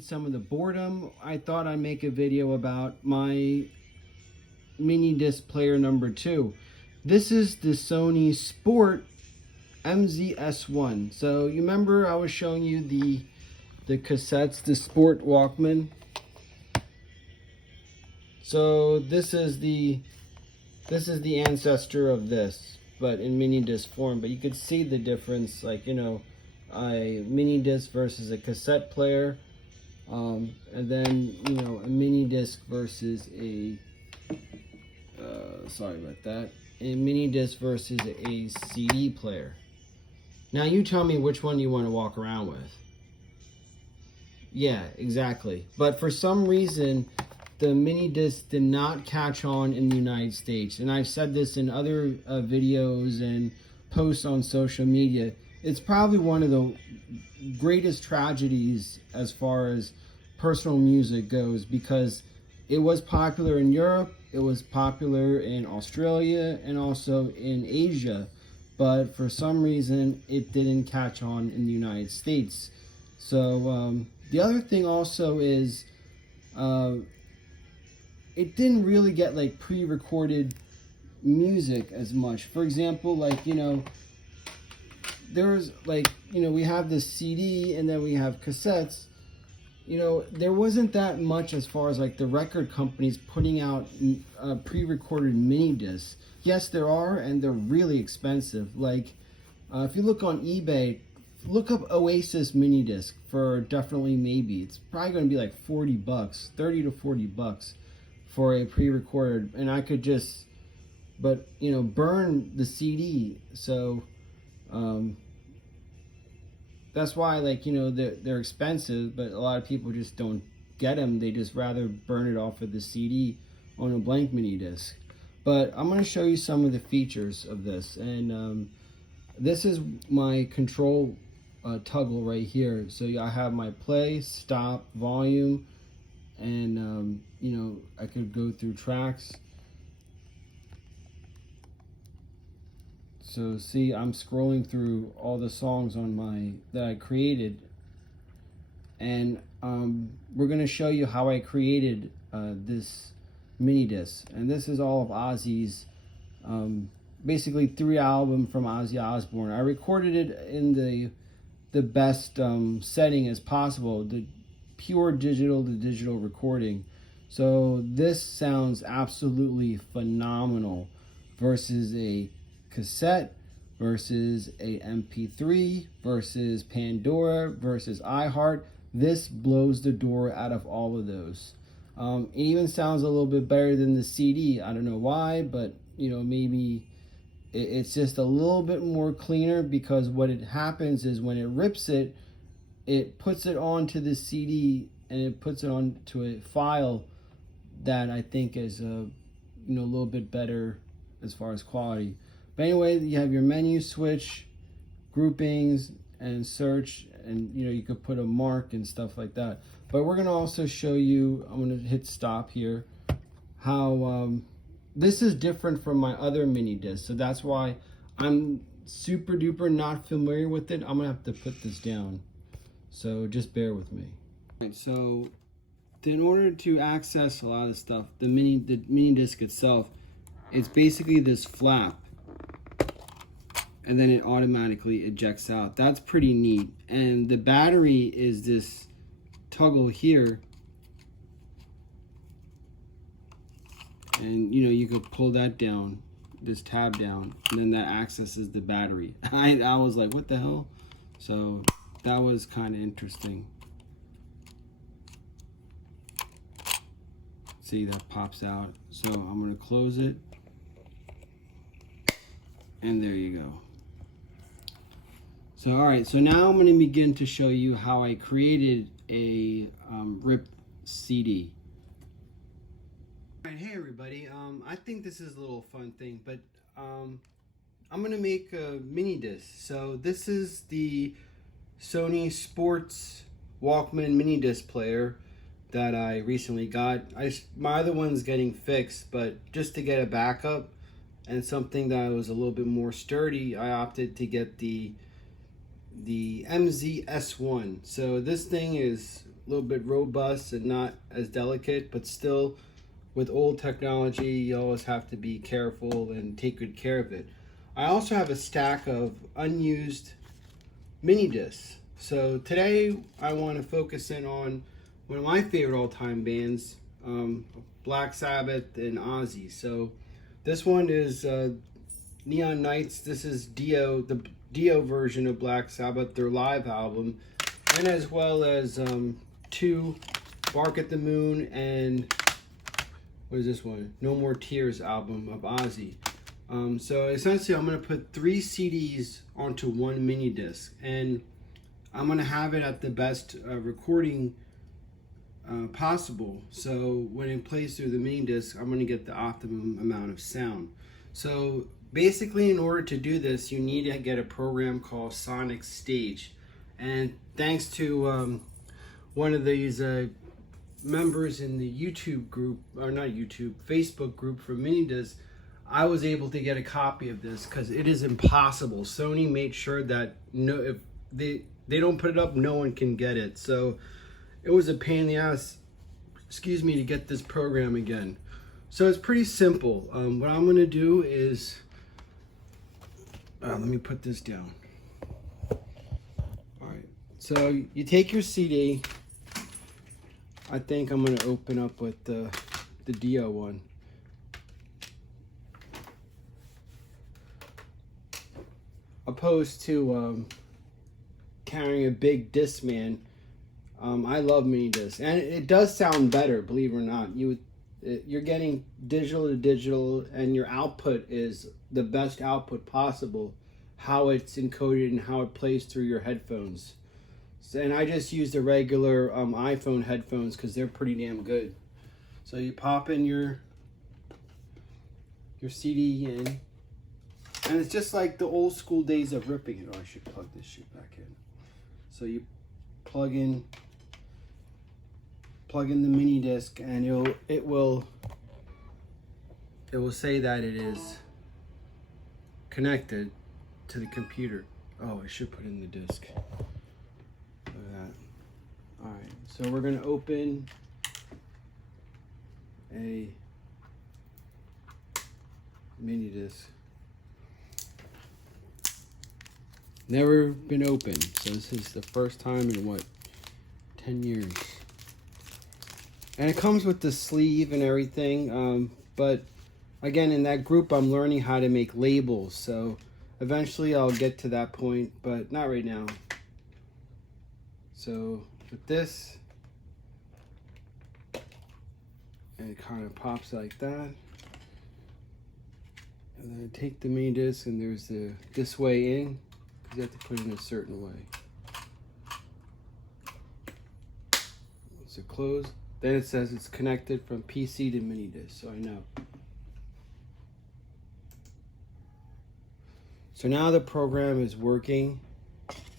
alleviate some of the boredom, I thought I'd make a video about my mini disc player number 2. This is the Sony Sport MZ-S1. So you remember I was showing you the cassettes, the Sport Walkman. So this is the ancestor of this, but in mini disc form. But you could see the difference, like, you know, a mini disc versus a cassette player, and then, you know, a mini disc versus a sorry about that, a mini disc versus a CD player. Now you tell me which one you want to walk around with. Yeah, exactly. But for some reason, the mini disc did not catch on in the United States. And I've said this in other videos and posts on social media. It's probably one of the greatest tragedies as far as personal music goes, because it was popular in Europe, it was popular in Australia, and also in Asia. But for some reason, it didn't catch on in the United States. So the other thing also is, it didn't really get like pre-recorded music as much. For example, like, you know, there's like, you know, we have the CD and then we have cassettes. You know, there wasn't that much as far as like the record companies putting out pre-recorded mini discs. Yes, there are, and they're really expensive. Like, if you look on eBay, look up Oasis mini disc for Definitely Maybe. It's probably going to be like 40 bucks, 30 to 40 bucks for a pre-recorded, and I could just, but, you know, burn the CD. So that's why, like, you know, they're expensive, but a lot of people just don't get them. They just rather burn it off of the CD on a blank mini disc. But I'm going to show you some of the features of this, and this is my control toggle right here. So I have my play, stop, volume, and you know, I could go through tracks. So see, I'm scrolling through all the songs on that I created, and we're gonna show you how I created this mini disc. And this is all of Ozzy's, basically 3 albums from Ozzy Osbourne. I recorded it in the best setting as possible, the pure digital to digital recording. So this sounds absolutely phenomenal versus a cassette, versus a MP3, versus Pandora, versus iHeart. This blows the door out of all of those. It even sounds a little bit better than the CD. I don't know why, but, you know, maybe it's just a little bit more cleaner, because what it happens is when it rips it, it puts it onto the CD and it puts it onto a file that I think is you know, a little bit better as far as quality. But anyway, you have your menu switch, groupings, and search, and, you know, you could put a mark and stuff like that. But we're gonna also show you, I'm gonna hit stop here, how this is different from my other mini disc. So that's why I'm super duper not familiar with it. I'm gonna have to put this down, so just bear with me. All right, so in order to access a lot of the stuff, the mini disc itself, it's basically this flap, and then it automatically ejects out. That's pretty neat. And the battery is this toggle here, and, you know, you could pull that down, this tab down, and then that accesses the battery. I was like, what the hell? So that was kind of interesting. See, that pops out. So I'm going to close it, and there you go. So all right, so now I'm going to begin to show you how I created a ripped CD. All right, hey everybody, I think this is a little fun thing, but I'm going to make a mini disc. So this is the Sony Sports Walkman mini disc player that I recently got. My other one's getting fixed, but just to get a backup and something that was a little bit more sturdy, I opted to get the MZ-S1. So this thing is little bit robust and not as delicate, but still with old technology, you always have to be careful and take good care of it. I also have a stack of unused mini discs. So today I want to focus in on one of my favorite all-time bands, Black Sabbath and Ozzy. So this one is Neon Nights. This is the Dio version of Black Sabbath, their live album, and as well as two Bark at the Moon and what is this one? No More Tears album of Ozzy. So essentially I'm going to put 3 CDs onto one mini disc, and I'm going to have it at the best recording possible. So when it plays through the mini disc, I'm going to get the optimum amount of sound. So basically, in order to do this, you need to get a program called Sonic Stage. And thanks to one of these members in the YouTube group, or not YouTube, Facebook group for MiniDisc, I was able to get a copy of this because it is impossible. Sony made sure that if they don't put it up, no one can get it. So it was a pain in the ass, excuse me, to get this program again. So it's pretty simple. What I'm gonna do is, let me put this down. All right, so you take your CD. I think I'm gonna open up with the Dio one. Opposed to carrying a big Discman, I love mini disc, and it does sound better, believe it or not. You're getting digital to digital, and your output is the best output possible. How it's encoded and how it plays through your headphones. And I just use the regular iPhone headphones because they're pretty damn good. So you pop in your CD in, and it's just like the old school days of ripping it. Oh, I should plug this shit back in. So you plug in the mini disc, and it will say that it is connected to the computer. Oh, I should put in the disc. All right, so we're gonna open a mini disc. Never been opened, so this is the first time in what, 10 years. And it comes with the sleeve and everything, but again, in that group I'm learning how to make labels, so eventually I'll get to that point, but not right now. So with this, and it kind of pops like that, and then I take the mini disc, and there's this way in, because you have to put it in a certain way. Once it closed, then it says it's connected from PC to mini disc, so I know. So now the program is working,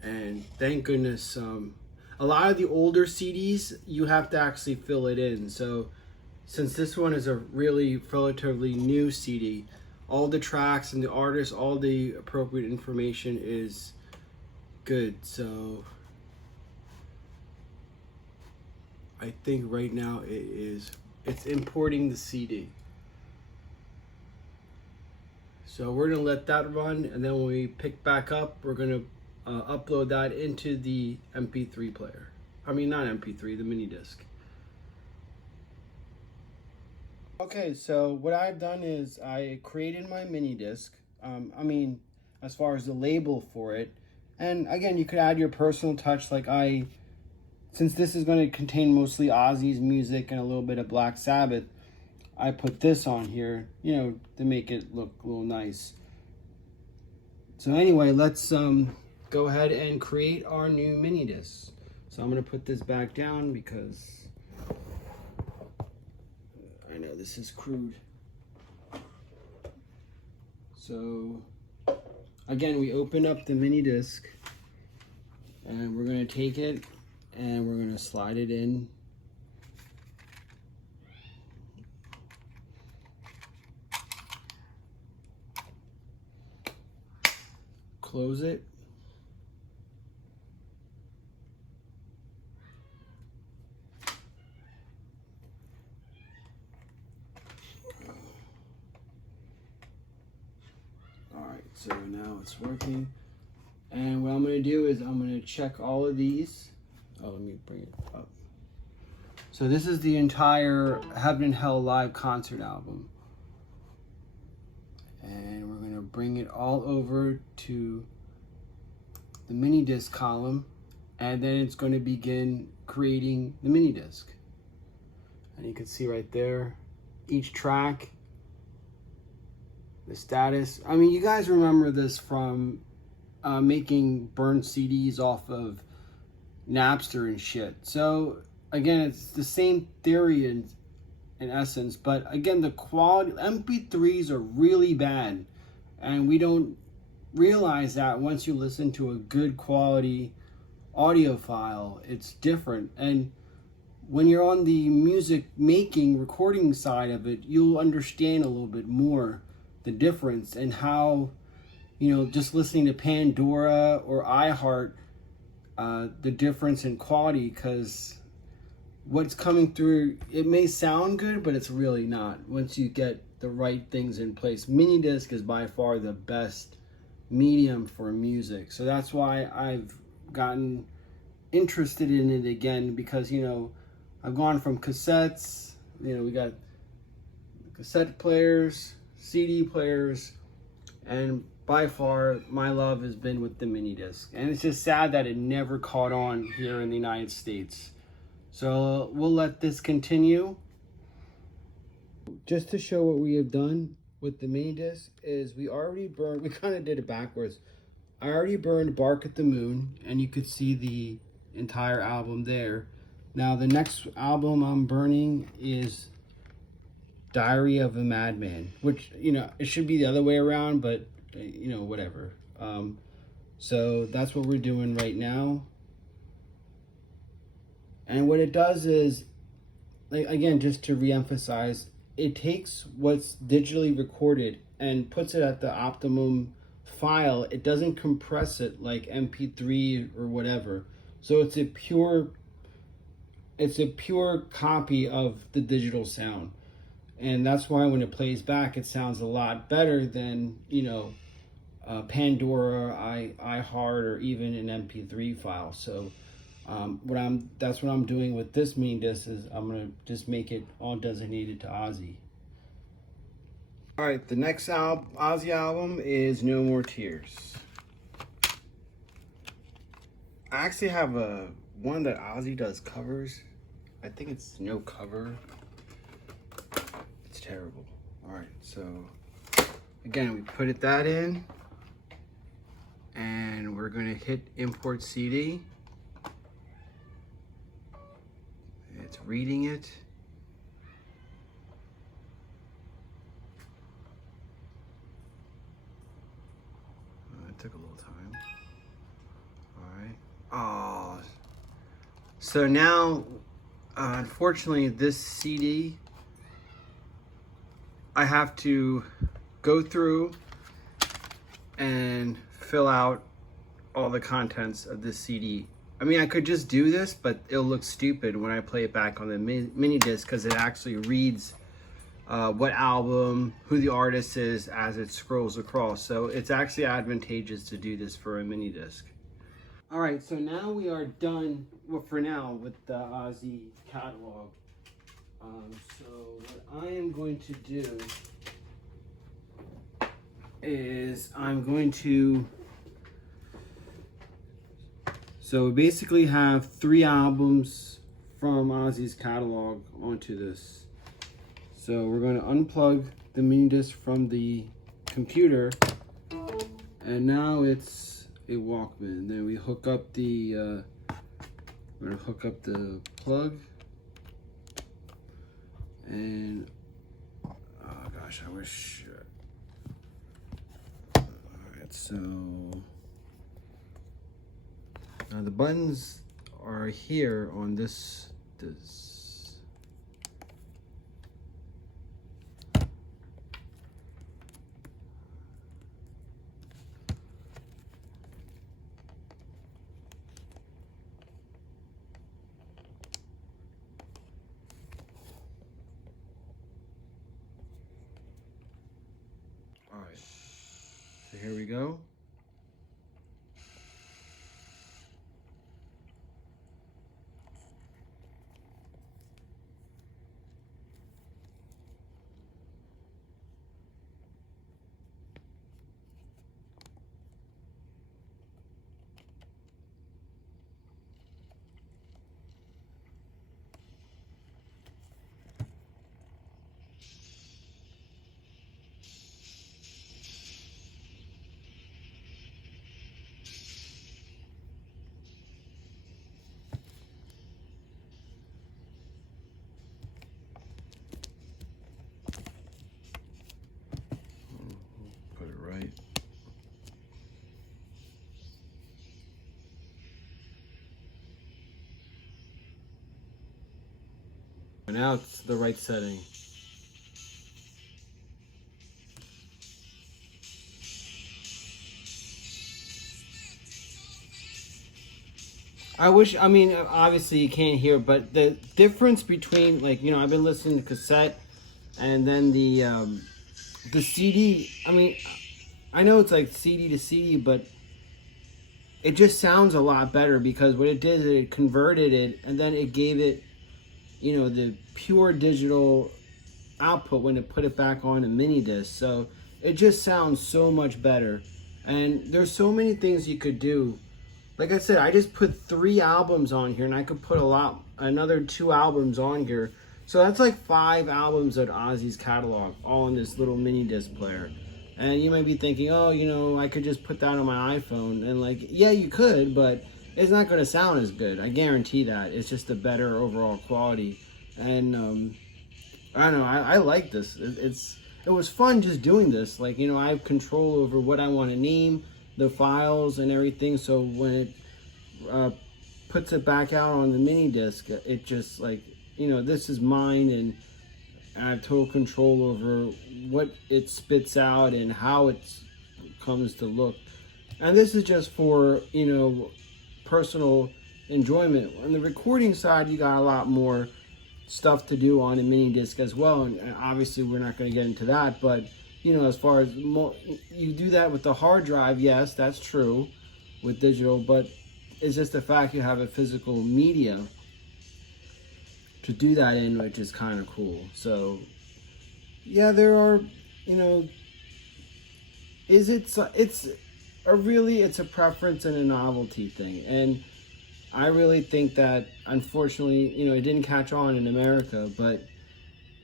and thank goodness. A lot of the older CDs, you have to actually fill it in. So since this one is a really relatively new CD, all the tracks and the artists, all the appropriate information is good. So I think right now it's importing the CD. So we're gonna let that run, and then when we pick back up, we're gonna upload that into the MP3 player. I mean, not MP3, the mini disc. Okay, so what I've done is I created my mini disc. As far as the label for it, and again, you could add your personal touch. Like since this is going to contain mostly Ozzy's music and a little bit of Black Sabbath, I put this on here, to make it look a little nice. So anyway, let's go ahead and create our new mini disc. So I'm going to put this back down because I know this is crude. So again, we open up the mini disc, and we're going to take it and we're going to slide it in. Close it. So now it's working. And what I'm going to do is I'm going to check all of these. Oh, let me bring it up. So this is the entire Heaven and Hell live concert album. And we're going to bring it all over to the mini disc column. And then it's going to begin creating the mini disc. And you can see right there, each track, the status. I mean, you guys remember this from making burned CDs off of Napster and shit. So again, it's the same theory in essence, but again, the quality, MP3s are really bad, and we don't realize that once you listen to a good quality audio file. It's different. And when you're on the music making, recording side of it, you'll understand a little bit more the difference and how, you know, just listening to Pandora or iHeart, the difference in quality, because what's coming through, it may sound good, but it's really not once you get the right things in place. Mini disc is by far the best medium for music. So that's why I've gotten interested in it again, because, you know, I've gone from cassettes, you know, we got cassette players, CD players, and by far my love has been with the mini disc. And it's just sad that it never caught on here in the United States. So we'll let this continue. Just to show what we have done with the mini disc is we already burned, we kind of did it backwards. I already burned Bark at the Moon, and you could see the entire album there. Now the next album I'm burning is Diary of a Madman, which, you know, it should be the other way around, but you know, whatever. So that's what we're doing right now. And what it does is, like, again, just to re-emphasize, it takes what's digitally recorded and puts it at the optimum file. It doesn't compress it like MP3 or whatever. So it's a pure copy of the digital sound. And that's why when it plays back, it sounds a lot better than, you know, Pandora, iHeart, or even an MP3 file. So that's what I'm doing with this mini disc, is I'm gonna just make it all designated to Ozzy. All right, the next Ozzy album is No More Tears. I actually have one that Ozzy does covers. I think it's no cover. It's terrible. All right, so again, we put that in, and we're gonna hit import CD. It's reading it. It took a little time. All right. Oh, so now, unfortunately, this CD, I have to go through and fill out all the contents of this CD. I mean, I could just do this, but it'll look stupid when I play it back on the mini disc, because it actually reads what album, who the artist is as it scrolls across. So it's actually advantageous to do this for a mini disc. All right, so now we are done, well, for now, with the Ozzy catalog. So what I am going to do is I'm going to, so we basically have 3 albums from Ozzy's catalog onto this. So we're going to unplug the mini disc from the computer, and now it's a Walkman. Then we hook up the, we're going to hook up the plug, and oh gosh, I wish. All right, so now the buttons are here on this. All right, so here we go. Put it right. Now it's the right setting. I mean, obviously you can't hear, but the difference between, like, you know, I've been listening to cassette and then the CD, I mean, I know it's like CD to CD, but it just sounds a lot better because what it did is it converted it and then it gave it, you know, the pure digital output when it put it back on a mini disc. So it just sounds so much better. And there's so many things you could do. Like I said, I just put 3 albums on here and I could put another 2 albums on here. So that's like 5 albums of Ozzy's catalog, all in this little mini disc player. And you might be thinking, oh, you know, I could just put that on my iPhone. And like, yeah, you could, but it's not going to sound as good. I guarantee that. It's just a better overall quality. And I don't know, I like this. It was fun just doing this. Like, you know, I have control over what I want to name, the files and everything. So when it puts it back out on the mini disc, it just, like, you know, this is mine, and I have total control over what it spits out and how it comes to look. And this is just for, you know, personal enjoyment. On the recording side, you got a lot more stuff to do on a mini disc as well, and obviously we're not going to get into that, but you know, as far as more, you do that with the hard drive, yes, that's true with digital, but it's just the fact you have a physical media to do that in, which is kind of cool. So yeah, there are, you know, it's a preference and a novelty thing. And I really think that, unfortunately, you know, it didn't catch on in America, but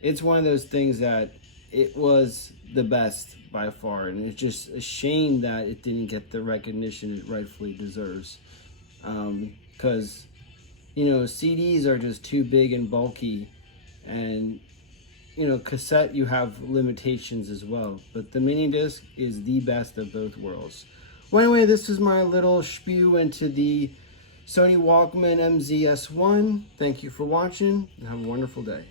it's one of those things that it was the best by far, and it's just a shame that it didn't get the recognition it rightfully deserves. Because, you know, CDs are just too big and bulky, and, you know, cassette, you have limitations as well, but the mini disc is the best of both worlds. Well, anyway, this is my little spew into the Sony Walkman MZ-S1. Thank you for watching, and have a wonderful day.